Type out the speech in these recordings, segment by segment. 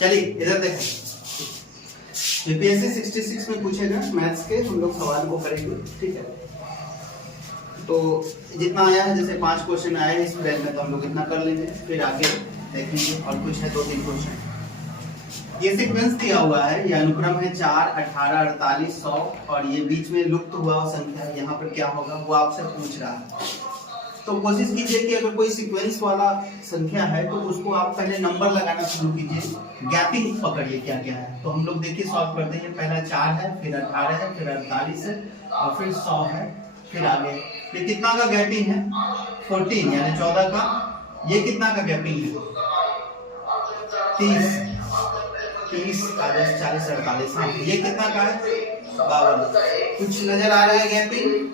चलिए इधर देखें, यूपीएससी 66 में पूछेगा मैथ्स के, हम लोग सवाल को करेंगे, ठीक है। तो जितना आया है, जैसे 5 क्वेश्चन आए हैं इस प्लेन में, तो हम लोग इतना कर लेंगे, फिर आगे देखेंगे और कुछ है 2-3 क्वेश्चन। ये सीक्वेंस दिया हुआ है, ये अनुक्रम है 4, 18, 48, 100 और ये बीच में लुप्त हुआ संख्या यहाँ पर क्या होगा वो आपसे पूछ रहा है। तो कोशिश कीजिए कि अगर कोई सीक्वेंस वाला संख्या है तो उसको आप पहले नंबर लगाना शुरू कीजिए, गैपिंग पकड़िए क्या क्या है। तो हम लोग देखिए सॉल्व करते हैं। पहला 4 है, फिर 18 है, फिर 48 है और फिर 100 है, फिर आगे ये कितना का गैपिंग है 14 यानी 14 का। ये कितना का गैपिंग है 30, 30 40 48। हाँ ये कितना का है 52। कुछ नजर आ रहा है गैपिंग?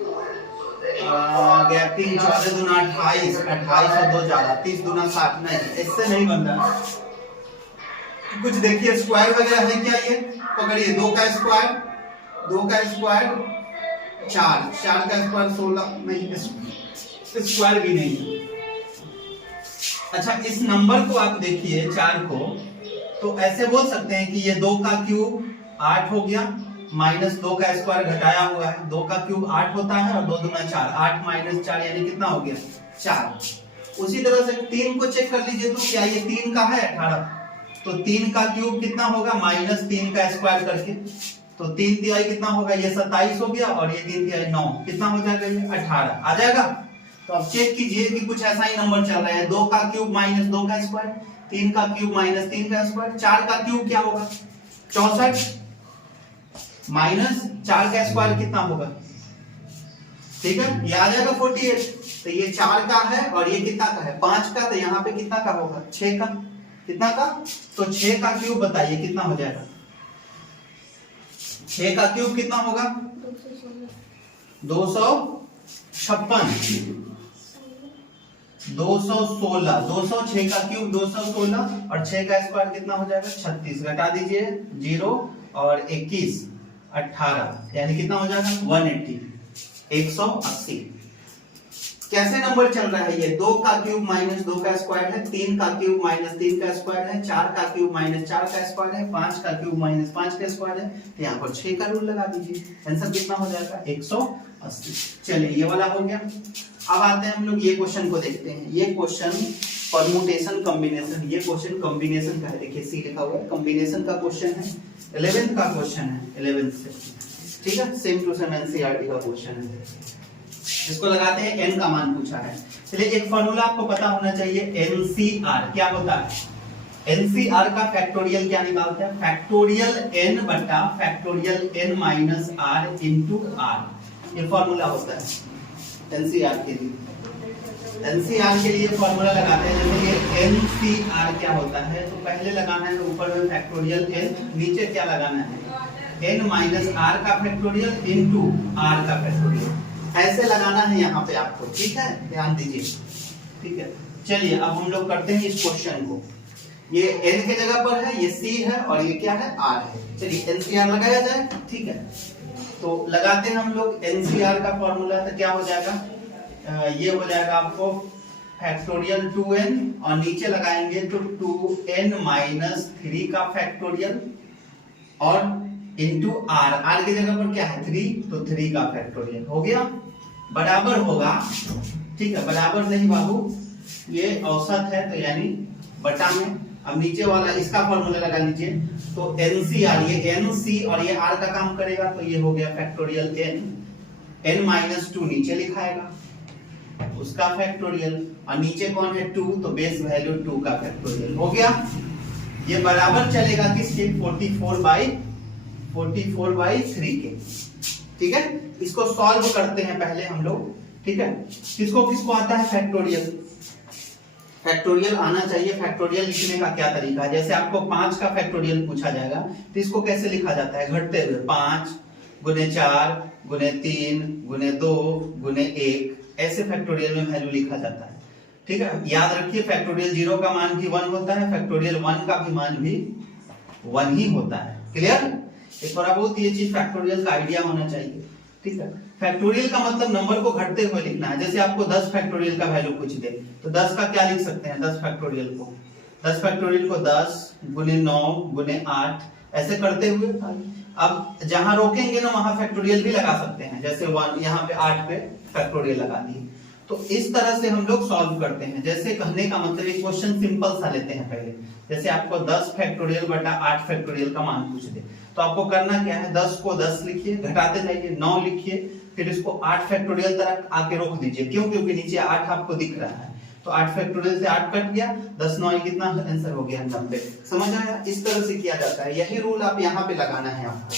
गैपिंग 14 दूना 28, 28 और 2 ज्यादा, 30 दूना 60। नहीं, इससे नहीं बन रहा। कुछ देखिए स्क्वायर वगैरह है क्या? ये पकड़िए, 2 का स्क्वायर 4, 4 का स्क्वायर 16। नहीं, स्क्वायर भी नहीं है। अच्छा इस नंबर को आप देखिए 4 को, तो ऐसे बोल सकते हैं कि ये 2 का क्यूब 8 हो गया, माइनस 2 का स्क्वायर घटाया हुआ है, 2 का क्यूब 8 होता है और 2 दूना 4, 8 माइनस 4 यानी कितना हो गया 4। उसी तरह से 3 को चेक कर लीजिए, तो क्या ये 3 का है 18, तो 3 का क्यूब कितना होगा माइनस 3 का स्क्वायर करके, तो 3 तिहाई कितना होगा ये 27 हो गया और ये 3 तिहाई 9, कितना हो जाएगा ये 18 आ जाएगा। तो अब चेक कीजिए कि कुछ ऐसा ही नंबर चल रहा है, 2 का क्यूब माइनस 2 का स्क्वायर, 3 का क्यूब माइनस 3 का स्क्वायर, 4 का क्यूब क्या होगा 64 माइनस 4 का स्क्वायर कितना होगा, ठीक है ये आ जाएगा 48। तो ये 4 का है और ये कितना का है 5 का, तो यहाँ पे कितना का होगा 6 का, कितना का, तो 6 का क्यूब बताइए कितना हो जाएगा, 6 का क्यूब कितना होगा 256, 216, 206 का क्यूब 216 और 6 का स्क्वायर कितना हो जाएगा 36, घटा दीजिए 0 और 21 18 यानी कितना हो जाएगा 180, 180। कैसे नंबर चल रहा है ये, 2 का क्यूब माइनस 2 का स्क्वायर है, 3 का क्यूब माइनस 3 का स्क्वायर है, 4 का क्यूब माइनस 4 का स्क्वायर है, 5 का क्यूब माइनस 5 का स्क्वायर है, तो यहाँ पर 6 का रूल लगा दीजिए, आंसर कितना हो जाएगा 180। चलिए ये वाला हो गया। अब आते हैं हम लोग ये क्वेश्चन को देखते हैं। ये क्वेश्चन परमुटेशन कॉम्बिनेशन, ये क्वेश्चन कॉम्बिनेशन का है, देखिए सी लिखा हुआ है, कॉम्बिनेशन का क्वेश्चन है, 11th का क्वेश्चन है, 11th से, ठीक है, सेम टू सेम एनसीईआरटी का क्वेश्चन है। इसको लगाते हैं, n का मान पूछा है। चलिए एक फॉर्मूला आपको पता होना चाहिए, एनसीआर क्या होता है, एनसीआर का फैक्टोरियल क्या निकालते हैं, फैक्टोरियल n बटा factorial n minus r into r, ये फॉर्मूला होता है एनसीआर के लिए। एनसीआर के लिए फॉर्मूला लगाते हैं, जैसे ये एनसीआर क्या होता है, तो पहले लगाना है ऊपर में फैक्टोरियल n, नीचे क्या लगाना है n माइनस r का फैक्टोरियल इंटू r का फैक्टोरियल, ऐसे लगाना है यहाँ पे आपको, ठीक है, ध्यान दीजिए, ठीक है। चलिए अब हम लोग करते हैं इस क्वेश्चन को, ये n के जगह पर है, ये c है और ये क्या है r है। चलिए एनसीआर लगाया जाए, ठीक है, तो लगाते हैं हम लोग एनसीआर का फॉर्मूला, तो क्या हो जाएगा ये हो जाएगा आपको फैक्टोरियल 2n और नीचे लगाएंगे तो 2n माइनस 3 का फैक्टोरियल और इंटू r, r की जगह पर क्या है 3, तो 3 का फैक्टोरियल हो गया, बराबर होगा, ठीक है, बराबर नहीं बाबू, ये औसत है तो यानी बटा में। अब नीचे वाला इसका फॉर्मूला लगा लीजिए, तो एनसीआर, ये एनसी और ये आर का काम करेगा, तो ये हो गया फैक्टोरियल n माइनस 2 नीचे लिखाएगा उसका फैक्टोरियल, और नीचे कौन है 2, तो बेस वैल्यू 2 का फैक्टोरियल हो गया। ये बराबर चलेगा किसके 44 बाई 3 के, ठीक है। इसको सॉल्व करते हैं पहले हम लोग, ठीक है। किसको आता है फैक्टोरियल, फैक्टोरियल आना चाहिए। फैक्टोरियल लिखने का क्या तरीका है, जैसे आपको 5 का फैक्टोरियल पूछा जाएगा तो इसको कैसे लिखा जाता है, घटते हुए 5 गुने 4 गुने 3 गुने 2 गुने 1, ऐसे फैक्टोरियल में वैल्यू लिखा जाता है, ठीक है। याद रखिए फैक्टोरियल 0 का मान भी 1 होता है, फैक्टोरियल 1 का भी मान भी 1 ही होता है, क्लियर। ये थोड़ा बहुत ये चीज फैक्टोरियल का आइडिया होना चाहिए, ठीक है। फैक्टोरियल का मतलब नंबर को घटते हुए लिखना है। जैसे आपको 10 फैक्टोरियल का वैल्यू पूछ दे तो 10 का क्या लिख सकते हैं, 10 फैक्टोरियल को 10 फैक्टोरियल को 10 गुने 9 गुने 8 ऐसे करते हुए अब जहां रोकेंगे ना वहां फैक्टोरियल भी लगा सकते हैं, जैसे 1 यहाँ पे 8 पे फैक्टोरियल लगा दिए। तो इस तरह से हम लोग सॉल्व करते हैं। जैसे कहने का मतलब एक क्वेश्चन सिंपल सा लेते हैं पहले, जैसे आपको 10 फैक्टोरियल बटा 8 फैक्टोरियल का मान पूछ दे, तो आपको करना क्या है, 10 को 10 लिखिए, घटाते जाइए, 9 लिखिए, फिर इसको 8 फैक्टोरियल तक आके रोक दीजिए। क्यों? क्योंकि नीचे 8 आपको दिख रहा है, तो 8 फैक्टोरियल से 8 कट गया, 10 9 कितना आंसर हो गया 90। समझ आया? इस तरह से किया जाता है, यही रूल आप यहाँ पे लगाना है आपको।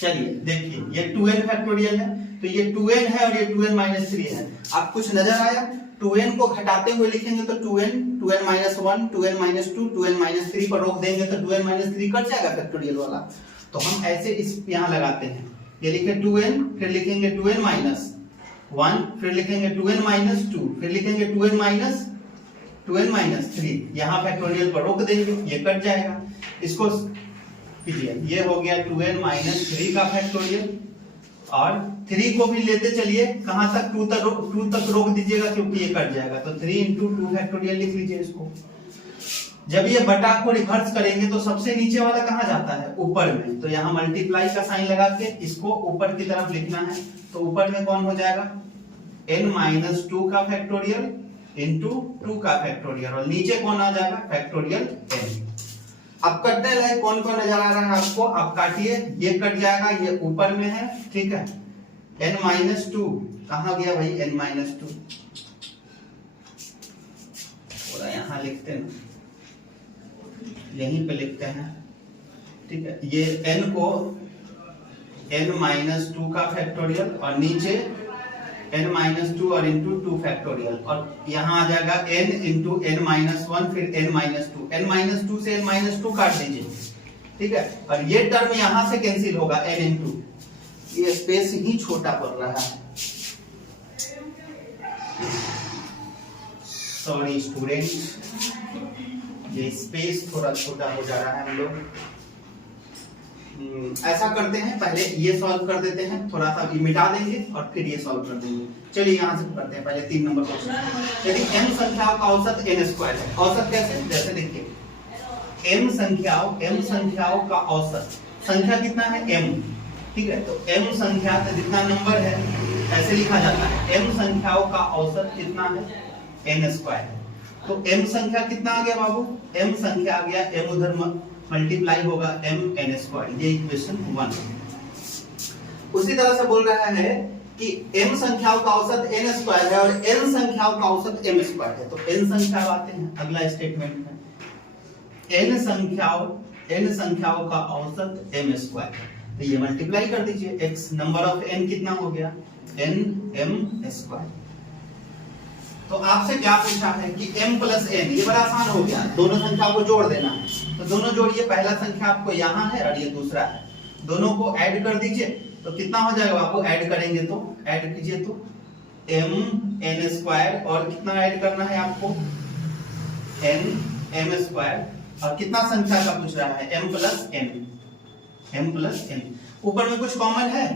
चलिए देखिए, ये 2n फैक्टोरियल है, तो ये 2n है और ये 2n माइनस 3 है। आप कुछ नजर आया? 2n को घटाते हुए लिखेंगे तो 2n, 2n minus 1, 2n minus 2, 2n minus 3 पर रोक देंगे तो 2n माइनस 3 कट जाएगा फैक्टोरियल वाला। तो हम ऐसे इस यहाँ लगाते हैं, ये लिखे 2n, फिर लिखेंगे 2n माइनस 1, फिर लिखेंगे 2n माइनस 2, फिर लिखेंगे 2n माइनस 3, यहाँ फैक्टोरियल पर रोक देंगे, ये कट जाएगा। इसको कीजिए, ये हो गया 2n माइनस 3 का फैक्टोरियल, और 3 को भी लेते चलिए, कहां तक 2 तक रोक दीजिएगा क्योंकि ये कट जाएगा, तो 3 इंटू 2 फैक्टोरियल लिख लीजिए इसको। जब ये बटा को रिवर्स करेंगे तो सबसे नीचे वाला कहां जाता है? ऊपर में, तो यहाँ मल्टीप्लाई का साइन लगा के इसको ऊपर की तरफ लिखना है, तो ऊपर में कौन हो जाएगा? n माइनस 2 का फैक्टोरियल इंटू 2 का फैक्टोरियल, और नीचे कौन आ जाएगा? Factorial n। अब कटने लगे, कौन कौन नजर आ रहा है आपको? आप काटिए, ये कट जाएगा, ये ऊपर में है, ठीक है। n माइनस 2 कहां गया भाई? n माइनस 2 थोड़ा यहां लिखते हैं, यहीं पे लिखते हैं, ठीक है। ये n को n माइनस 2 का फैक्टोरियल, और नीचे n माइनस 2 और इंटू 2 फैक्टोरियल, और यहाँ आ जाएगा n इंटू n माइनस 1, फिर n माइनस 2, n माइनस 2 से n माइनस 2 काट दीजिए, ठीक है। और ये टर्म यहाँ से कैंसिल होगा, n इंटू, ये स्पेस ही छोटा पड़ रहा है, सॉरी स्टूडेंट, ये स्पेस थोड़ा छोटा हो जा रहा है। हम लोग ऐसा करते हैं, पहले ये सॉल्व कर देते हैं, थोड़ा सा ये मिटा देंगे और फिर ये सॉल्व कर देंगे। चलिए यहाँ से करते हैं, पहले 3 नंबर क्वेश्चन। यदि m संख्याओं का औसत n स्क्वायर है, औसत कैसे? जैसे देखिए m संख्याओं का औसत, संख्या कितना है? m, ठीक है। तो m संख्या से जितना नंबर है ऐसे लिखा जाता है, m संख्याओं का औसत कितना है? n स्क्वायर है। तो m संख्या कितना आ गया बाबू? m संख्या आ गया, m उधर मल्टीप्लाई होगा m n स्क्वायर, ये इक्वेशन 1। उसी तरह से बोल रहा है कि m संख्याओं का औसत n स्क्वायर है और n संख्याओं का औसत m स्क्वायर है। तो n संख्या आते हैं अगला स्टेटमेंट में, n संख्याओं का औसत m स्क्वायर है, तो ये मल्टीप्लाई कर दीजिए, x नंबर ऑफ n कितना हो गया? n m square. तो आपसे क्या पूछा है कि m प्लस n, ये बड़ा आसान हो गया, दोनों संख्याओं को जोड़ देना है, तो दोनों जोड़िए, पहला संख्या आपको यहाँ है और ये दूसरा है, दोनों को ऐड कर दीजिए, तो कितना हो जाएगा आपको? ऐड करेंगे तो, ऐड कीजिए तो m n स्क्वायर, और कितना ऐड करना है आपको? n m स्क्वायर, और कितना संख्या का पूछ रहा है? m plus n। ऊपर में कुछ कॉमन है?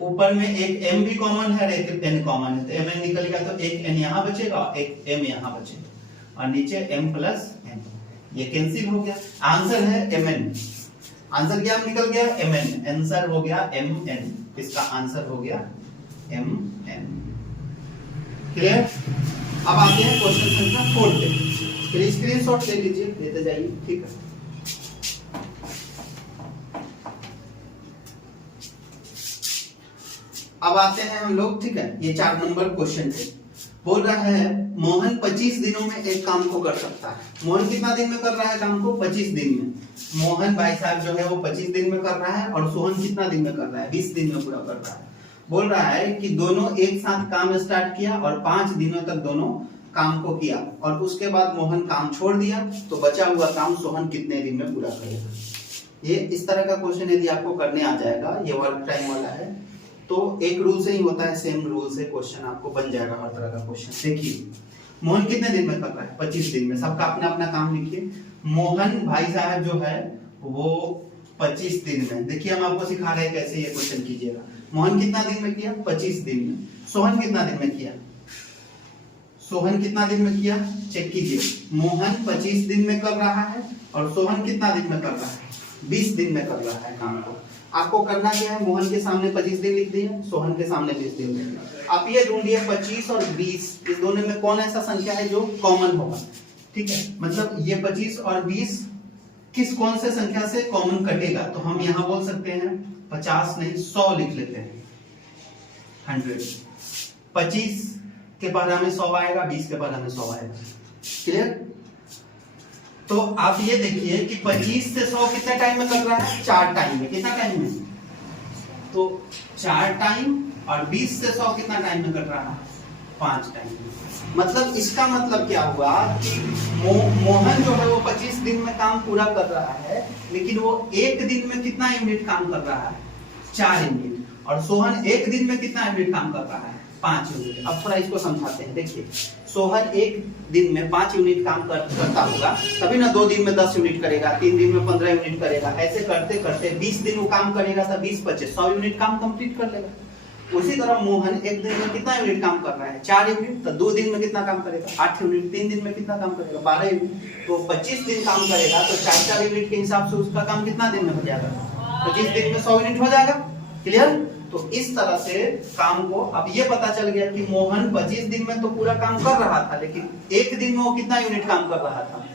ऊपर में एक m भी कॉमन है और एक n कॉमन है, तो mn निकल गया, तो एक n यहाँ बचेगा, एक m यहाँ बचेगा, और नीचे m प्लस n, ये कैंसिल हो गया। आंसर है mn, आंसर क्या निकल गया? mn, आंसर हो गया mn, इसका आंसर हो गया mn। क्लियर? अब आते हैं क्वेश्चन संख्या 4 पे, फिर स्क्रीनशॉट ले लीजिए, लेते जाइए, ठीक है। अब आते हैं हम लोग, ठीक है, ये 4 नंबर क्वेश्चन पे बोल रहा है मोहन 25 दिनों में एक काम को कर सकता है। मोहन कितना दिन में कर रहा है काम को? 25 दिन में। मोहन भाई साहब जो है वो 25 दिन में कर रहा है, और सोहन कितना दिन में कर रहा है? 20 दिन में पूरा कर रहा है। बोल रहा है कि दोनों एक साथ काम स्टार्ट किया और 5 दिनों तक दोनों काम को किया, और उसके बाद मोहन काम छोड़ दिया, तो बचा हुआ काम सोहन कितने दिन में पूरा करेगा? ये इस तरह का क्वेश्चन यदि आपको करने आ जाएगा, ये वर्क टाइम वाला है, तो एक रूल से ही होता है, सेम रूल से क्वेश्चन आपको बन जाएगा हर तरह का क्वेश्चन। देखिए मोहन कितने दिन में कर रहा है? 25 दिन में। सबका अपना अपना काम लिखिए। मोहन भाई साहब जो है वो 25 दिन में, देखिए हम आपको सिखा रहे हैं कैसे ये क्वेश्चन कीजिएगा। मोहन कितना दिन में किया? 25 दिन में। सोहन कितना दिन में किया? सोहन कितना दिन में किया, चेक कीजिए। मोहन 25 दिन में कर रहा है और सोहन कितना दिन में कर रहा है, 20 दिन में कर रहा है काम को। आपको करना क्या है, मोहन के सामने 25 दिन लिख दिए, सोहन के सामने 20 दिन लिख दिए। आप ये ढूंढिए 25 और 20 इस दोनों में कौन ऐसा संख्या है जो कॉमन होगा। ठीक है, मतलब ये 25 और 20 किस कौन से संख्या से कॉमन कटेगा, तो हम यहाँ बोल सकते हैं 50 नहीं 100 लिख लेते हैं, 100। 25 के पहला में 100 आएगा, 20 के पहला में 100 आएगा। क्लियर? तो आप ये देखिए कि 25 से 100 कितने टाइम में कर रहा है, 4 टाइम में। कितना टाइम में, तो 4 टाइम। और 20 से 100 कितना टाइम में कर रहा है, 5 टाइम में। मतलब इसका मतलब क्या हुआ कि मोहन जो है वो 25 दिन में काम पूरा कर रहा है, लेकिन वो एक दिन में कितना यूनिट काम कर रहा है, 4 यूनिट। और सोहन एक दिन में कितना यूनिट काम कर रहा है, 5 यूनिट। अब थोड़ा इसको समझाते हैं। देखिए सोहन एक दिन में 5 यूनिट काम करता होगा, तभी ना 2 दिन में 10 यूनिट करेगा, 3 दिन में 15 यूनिट करेगा। ऐसे करते करते 20 दिन वो काम करेगा तो 20 25 100 यूनिट काम कंप्लीट कर लेगा। उसी तरह मोहन एक दिन में कितना यूनिट काम कर रहा है, 4 यूनिट। तो 2 दिन में कितना काम करेगा, 8 यूनिट। 3 दिन में कितना काम करेगा, 12 यूनिट। तो 25 दिन काम करेगा तो 4 यूनिट के हिसाब से उसका काम कितना दिन में हो जाएगा, 25 दिन में 100 यूनिट हो जाएगा। क्लियर? तो इस तरह से काम को अब ये पता चल गया कि मोहन 25 दिन में तो पूरा काम कर रहा था, लेकिन एक दिन में वो कितना यूनिट काम कर रहा था,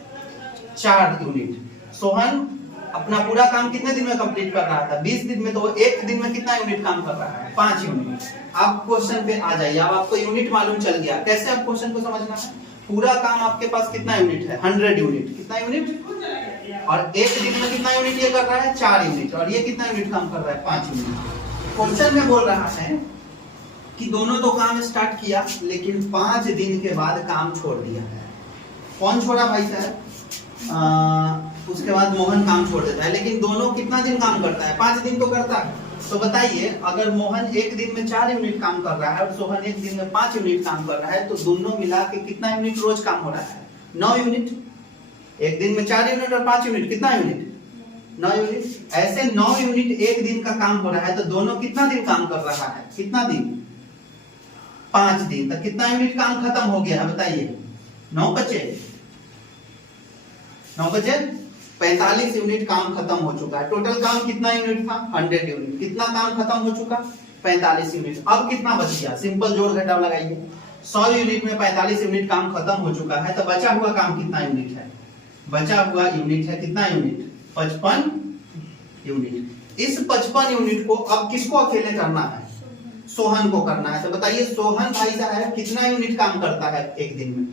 4 यूनिट। सोहन अपना पूरा काम कितने दिन में कंप्लीट कर रहा था, 20 दिन में। तो वो एक दिन में कितना यूनिट काम कर रहा है, 5 यूनिट। आप क्वेश्चन पे आ जाइए। अब आपको यूनिट मालूम चल गया। कैसे आप क्वेश्चन को समझना है, पूरा काम आपके पास कितना यूनिट है, 100 यूनिट। कितना यूनिट, और एक दिन में कितना यूनिट ये कर रहा है, 4 यूनिट। और ये कितना यूनिट काम कर रहा है, 5 यूनिट। क्वेश्चन में बोल रहा है कि दोनों तो काम स्टार्ट किया, लेकिन 5 दिन के बाद काम छोड़ दिया। कौन छोड़ा भाई साहब, उसके बाद मोहन काम छोड़ देता है। लेकिन दोनों कितना दिन काम करता है, 5 दिन तो करता है। तो बताइए अगर मोहन एक दिन में 4 यूनिट काम कर रहा है और सोहन एक दिन में 5 यूनिट काम कर रहा है, तो दोनों मिला के कितना यूनिट रोज काम हो रहा है, 9 यूनिट। एक दिन में 4 यूनिट और 5 यूनिट, कितना यूनिट, 9 यूनिट। ऐसे 9 यूनिट एक दिन का काम हो रहा है, तो दोनों कितना दिन काम कर रहा है, कितना दिन, 5 दिन। तो कितना यूनिट काम खत्म हो गया है बताइए, 9 बचे 45 यूनिट काम खत्म हो चुका है। टोटल काम कितना यूनिट था, 100 यूनिट। कितना काम खत्म हो चुका, 45 यूनिट। अब कितना बच गया, सिंपल जोड़ घटाव लगाइए। 100 यूनिट में 45 यूनिट काम खत्म हो चुका है, तो बचा हुआ काम कितना यूनिट है, बचा हुआ यूनिट है कितना यूनिट, 55 यूनिट। इस 55 यूनिट को अब किसको अकेले करना है, सोहन को करना है। तो बताइए सोहन भाई साहब कितना यूनिट काम करता है एक दिन में,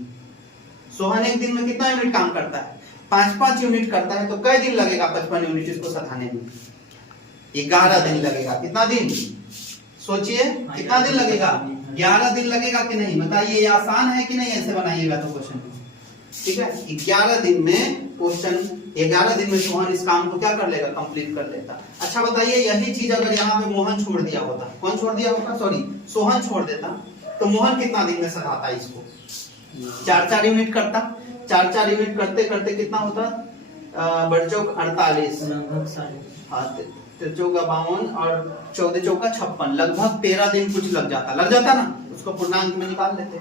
सोहन एक दिन में कितना यूनिट काम करता है, 5-5 यूनिट करता है। तो कई दिन लगेगा 55 यूनिट इसको सधाने में, 11 दिन लगेगा। कितना दिन, सोचिए कितना दिन लगेगा, 11 दिन लगेगा कि नहीं, बताइए। ये आसान है कि नहीं, ऐसे बनाइएगा तो क्वेश्चन। ठीक है, 11 दिन में क्वेश्चन, 11 दिन में सोहन इस काम को क्या कर लेगा, कंप्लीट कर लेता। अच्छा बताइए यही चीज अगर यहाँ पे मोहन छोड़ दिया होता, कौन छोड़ दिया होता, सॉरी सोहन छोड़ देता, तो मोहन कितना दिन में सधाता इसको, 4-4 यूनिट करता। 4-4 यूनिट करते करते कितना होता, बड़ चौक 48, हाँ 53 और 14 चौका 56, लगभग 13 दिन कुछ लग जाता ना, उसको पूर्णांक में निकाल लेते।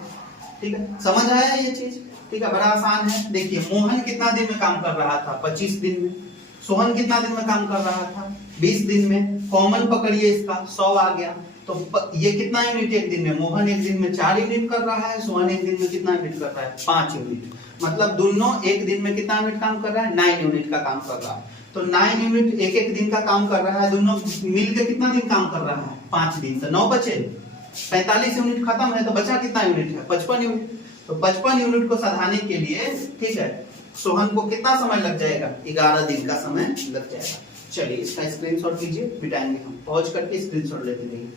ठीक है, समझ आया ये चीज। ठीक है, बड़ा आसान है। देखिए मोहन कितना दिन में काम कर रहा था, 25 दिन में। सोहन कितना दिन में काम कर रहा था, 20 दिन में। कॉमन पकड़िए इसका, 100 आ गया। तो ये कितना यूनिट एक दिन में, मोहन एक दिन में 4 यूनिट कर रहा है, सोहन एक दिन में कितना यूनिट कर रहा है, 5 यूनिट। मतलब दोनों एक दिन में कितना यूनिट काम कर रहा है, 9 यूनिट का काम कर रहा है। तो 9 यूनिट एक दिन का काम कर रहा है, दोनों मिलकर कितना दिन काम कर रहा है, 5 दिन। तो 9 बचे, 45 यूनिट खत्म है, तो बचा कितना यूनिट है, 55 यूनिट। तो 55 यूनिट को सधाने के लिए, ठीक है, सोहन को कितना समय लग जाएगा, 11 दिन का समय लग जाएगा। चलिए इसका स्क्रीनशॉट लीजिए, मिटाएंगे हम, पॉज करके स्क्रीनशॉट लेते रहिए।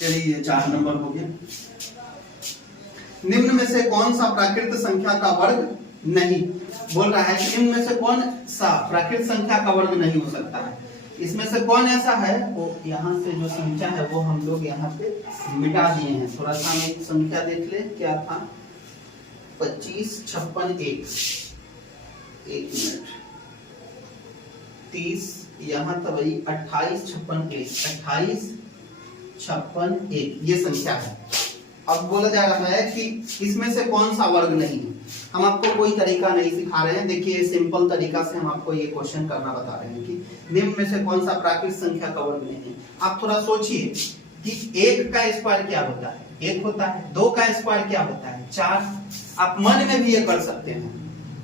चलिए 4 नंबर हो गया। निम्न में से कौन सा प्राकृत संख्या का वर्ग नहीं, बोल रहा है कि निम्न में से कौन सा प्राकृत संख्या का वर्ग नहीं हो सकता है। इसमें से कौन ऐसा है, वो यहाँ से जो संख्या है वो हम लोग यहाँ पे मिटा दिए हैं। थोड़ा सा हम एक संख्या देख ले, क्या था, 25, 56, 1 मिनट, 30 यहाँ तो भाई 28 56 1 28 56 1 ये संख्या है। अब बोला जा रहा है कि इसमें से कौन सा वर्ग नहीं है। हम आपको कोई तरीका नहीं सिखा रहे हैं, देखिए सिंपल तरीका से हम आपको ये क्वेश्चन करना बता रहे हैं कि निम्न में से कौन सा प्राकृत संख्या का वर्ग नहीं है। आप थोड़ा सोचिए कि 1 का स्क्वायर क्या होता है, 1 होता है। 2 का स्क्वायर क्या होता है, 4। आप मन में भी ये कर सकते हैं,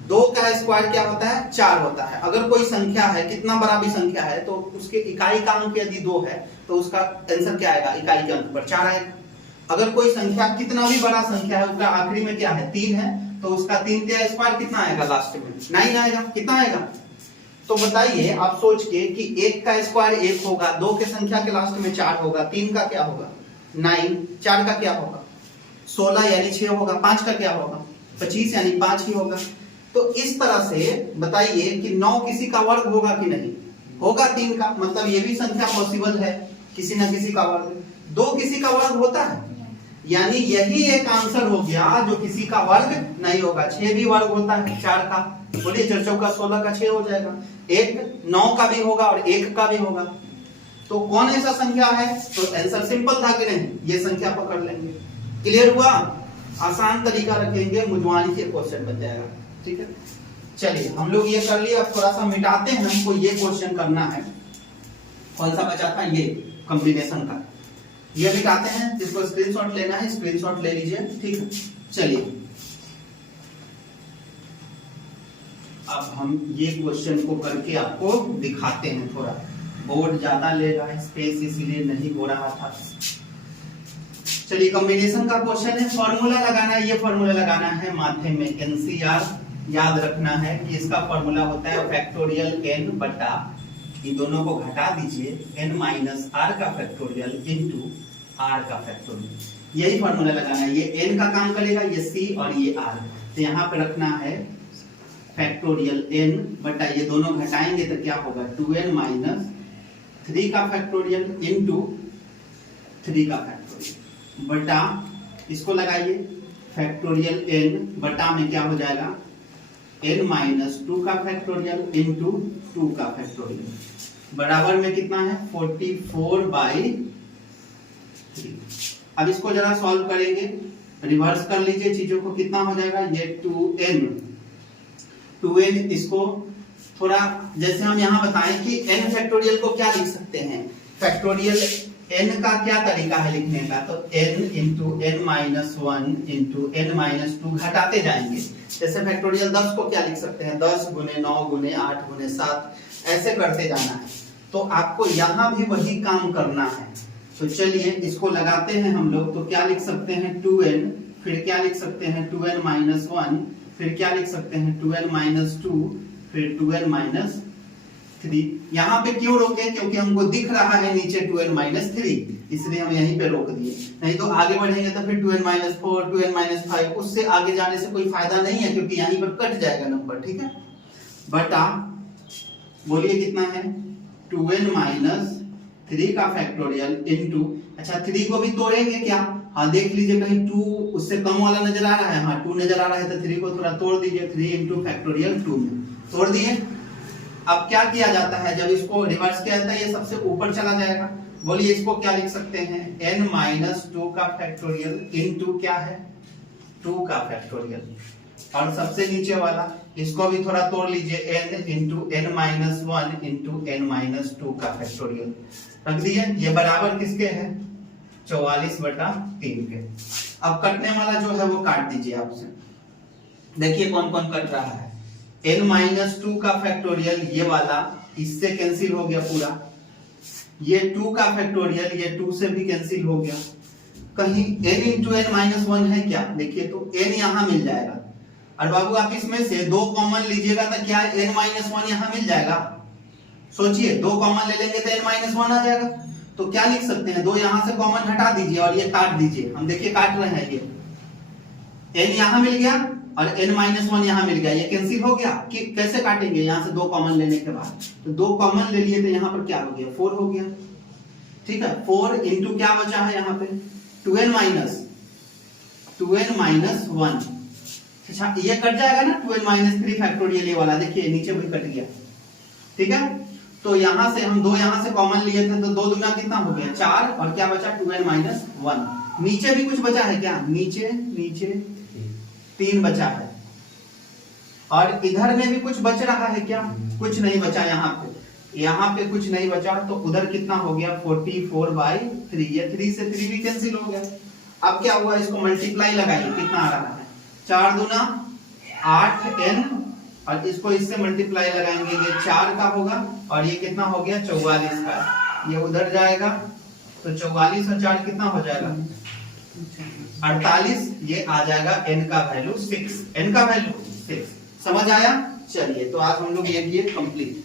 2 का स्क्वायर क्या होता है, 4 होता है। अगर कोई संख्या है, कितना बड़ा भी संख्या है, तो उसके इकाई का अंक यदि 2 है तो उसका आंसर क्या आएगा, इकाई के अंक पर 4 आएगा। अगर कोई संख्या कितना भी बड़ा संख्या है, उसका आखिरी में क्या है, 3 है, तो उसका 3 का स्क्वायर कितना आएगा, लास्ट में 9 आएगा। कितना आएगा, तो बताइए आप सोच के कि 1 का स्क्वायर 1 होगा, 2 के संख्या के लास्ट में 4 होगा, 3 का क्या होगा 9, 4 का क्या होगा 16 यानी 6 होगा, 5 का क्या होगा 25 यानी 5 ही होगा। तो इस तरह से बताइए कि 9 किसी का वर्ग होगा कि नहीं होगा, 3 का, मतलब ये भी संख्या पॉसिबल है किसी ना किसी का वर्ग। 2 किसी का वर्ग होता है, यानी यही एक आंसर हो गया जो किसी का वर्ग नहीं होगा। 6 भी वर्ग होता है 4 का, बोलिए 4 चौका 16 का 6 हो जाएगा। 1 9 का भी होगा और 1 का भी होगा। तो कौन ऐसा संख्या है, तो आंसर सिंपल था कि नहीं, ये संख्या पकड़ लेंगे। क्लियर हुआ, आसान तरीका रखेंगे, मुजवानी के क्वेश्चन बन जाएगा। ठीक है, चलिए हम लोग ये कर लिए। अब थोड़ा सा मिटाते हैं, हमको ये क्वेश्चन करना है। कौन सा बचा था, ये कॉम्बिनेशन का, ये मिटाते हैं। जिसको स्क्रीनशॉट लेना है स्क्रीनशॉट ले लीजिए। ठीक है, चलिए अब हम ये क्वेश्चन को करके आपको दिखाते हैं। थोड़ा बोर्ड ज्यादा ले रहा है स्पेस, इसीलिए नहीं हो रहा था। चलिए कॉम्बिनेशन का क्वेश्चन है, फॉर्मूला लगाना है। ये फॉर्मूला लगाना है माथे में, एनसीआर याद रखना है कि इसका फॉर्मूला होता है फैक्टोरियल n बटा, ये दोनों को घटा दीजिए, n माइनस आर का फैक्टोरियल इनटू आर का फैक्टोरियल। यही फॉर्मूला लगाना है। ये n का काम करेगा, ये c और ये r। तो यहाँ पे रखना है फैक्टोरियल n बटा, ये दोनों घटाएंगे तो क्या होगा 2n माइनस 3 का फैक्टोरियल इनटू 3 का फैक्टोरियल बटा, इसको लगाइए फैक्टोरियल n बटा में क्या हो जाएगा n माइनस 2 का फैक्टोरियल इनटू 2 का फैक्टोरियल बराबर में कितना है 44/3। अब इसको जरा सॉल्व करेंगे, रिवर्स कर लीजिए चीजों को, कितना हो जाएगा ये 2n। इसको थोड़ा जैसे हम यहाँ बताएं कि n फैक्टोरियल को क्या लिख सकते हैं, फैक्टोरियल n का क्या तरीका है लिखने का, तो n into n minus 1 into n minus 2 घटाते जाएंगे। जैसे फैक्टोरियल 10 को क्या लिख सकते हैं, 10 गुने 9 गुने 8 गुने 7, ऐसे करते जाना है। तो आपको यहाँ भी वही काम करना है। तो चलिए इसको लगाते हैं हम लोग। तो क्या लिख सकते हैं 2n, फिर क्या लिख सकते हैं 2n माइनस 1, फिर क्या लिख सकते हैं 2n माइनस 2, फिर 2n माइनस 3। यहाँ पे क्यों रोके, क्योंकि हमको दिख रहा है नीचे 2n माइनस 3, इसलिए हम यहीं पे रोक दिए। नहीं तो आगे बढ़ेंगे तो फिर 2n माइनस 4, 2n माइनस 5, उससे आगे जाने से कोई फायदा नहीं है, क्योंकि यहीं पर कट जाएगा नंबर। ठीक है, बटा बोलिए कितना है 2n माइनस 3 का फैक्टोरियल इनटू, अच्छा 3 को भी तोड़ेंगे क्या, हाँ देख लीजिए कहीं 2 उससे कम वाला नजर आ रहा है, हाँ 2 नजर आ रहा है, तो 3 को थोड़ा तोड़ दीजिए, 3 इंटू फैक्टोरियल 2 में तोड़ दिए। अब क्या किया जाता है, जब इसको रिवर्स किया जाता है ये सबसे ऊपर चला जाएगा। बोलिए इसको क्या लिख सकते हैं n माइनस 2 का फैक्टोरियल इनटू क्या है 2 का फैक्टोरियल, और सबसे नीचे वाला इसको भी थोड़ा तोड़ लीजिए, n into n minus 1 into n minus 2 का फैक्टोरियल रख दिए। ये बराबर किसके है 44/3 के। अब कटने वाला जो है वो काट दीजिए आपसे, देखिए कौन कौन कट रहा है। n माइनस 2 का फैक्टोरियल ये वाला इससे कैंसिल हो गया पूरा, ये 2 का फैक्टोरियल ये 2 से भी कैंसिल हो गया। कहीं n इंटू n माइनस 1 है क्या, देखिए तो n यहाँ मिल जाएगा। और बाबू आप इसमें से 2 कॉमन लीजिएगा तो क्या n माइनस 1 यहाँ मिल जाएगा, सोचिए 2 कॉमन ले लेंगे तो n माइनस 1 आ जाएगा। तो क्या लिख सकते हैं, 2 यहाँ से कॉमन हटा दीजिए और ये काट दीजिए। हम देखिए काट रहे हैं, ये n यहाँ मिल गया और n माइनस 1 यहाँ मिल गया, ये कैंसिल हो गया। कि कैसे काटेंगे, यहाँ से 2 कॉमन लेने के बाद, तो 2 कॉमन ले लिए तो यहाँ पर क्या हो गया 4 हो गया। ठीक है, 4 इंटू क्या बचा है यहाँ पे 2n माइनस 1। अच्छा ये कट जाएगा ना 2n माइनस 3 फैक्टोरियल ये वाला, देखिए नीचे भी कट गया। ठीक है, तो यहाँ से हम 2 यहाँ से कॉमन लिए थे, तो 2 दूना कितना हो गया 4, और क्या बचा 2n माइनस 1। नीचे भी कुछ बचा है क्या, नीचे 3 बचा है, और इधर में भी कुछ बच रहा है क्या, कुछ नहीं बचा। यहाँ पे कुछ नहीं बचा, तो उधर कितना हो गया 44/3। ये 3 से 3 भी कैंसिल हो गया। अब क्या हुआ, इसको मल्टीप्लाई लगाइए, कितना आ रहा है 4 दूना 8n, और इसको इससे मल्टीप्लाई लगाएंगे, ये 4 का होगा, और ये कितना हो गया 44 का। ये उधर जाएगा तो 44 और 4 कितना हो जाएगा 48। ये आ जाएगा n का वैल्यू 6, n का वैल्यू 6। समझ आया? चलिए, तो आज हम लोग ये किए कंप्लीट।